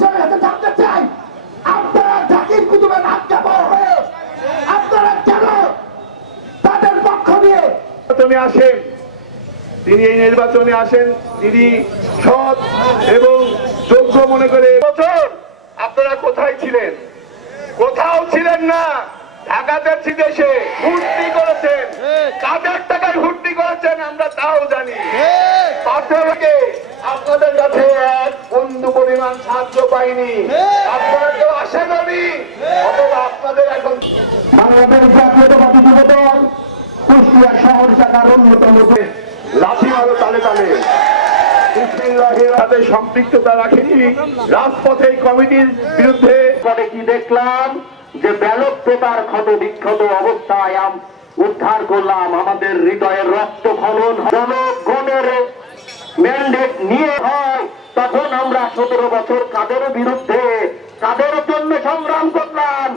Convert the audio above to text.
জানতে চাই আপনারা জাকির কুতুবের আজ্ঞা হয়ে আপনারা কেন তাদের পক্ষ নিয়ে নির্বাচনে আসেন? তিনি এই নির্বাচনে আসেন, তিনি সৎ এবং যোগ্য মনে করে। বছর আপনারা কোথায় ছিলেন? কোথাও ছিলেন না। ঢাকাতে দেশে হুট্টি করেছেন, কাদের টাকায় হুট্টি করেছেন আমরা তাও জানি। আপনাদের কাছে এক বন্ধু পরিমাণ সাহায্য পাইনি, আপনারা কেউ আশা করি। অথবা আপনাদের এখন বাংলাদেশ জাতীয়তাবাদী যুব দল কুষ্টিয়া শহর শাখার অন্যতম লাঠি মারো তালে তালে সাথে সম্পৃক্ততা রাখেনি। রাজপথে কমিটির বিরুদ্ধে পরে কি দেখলাম যে ব্যালট পেপার ক্ষত বিক্ষত অবস্থায় উদ্ধার করলাম। আমাদের হৃদয়ের রক্ত খনন জনগণের ম্যান্ডেট নিয়ে হয়, তখন আমরা 17 বছর কাদের বিরুদ্ধে কাদের জন্য সংগ্রাম করলাম,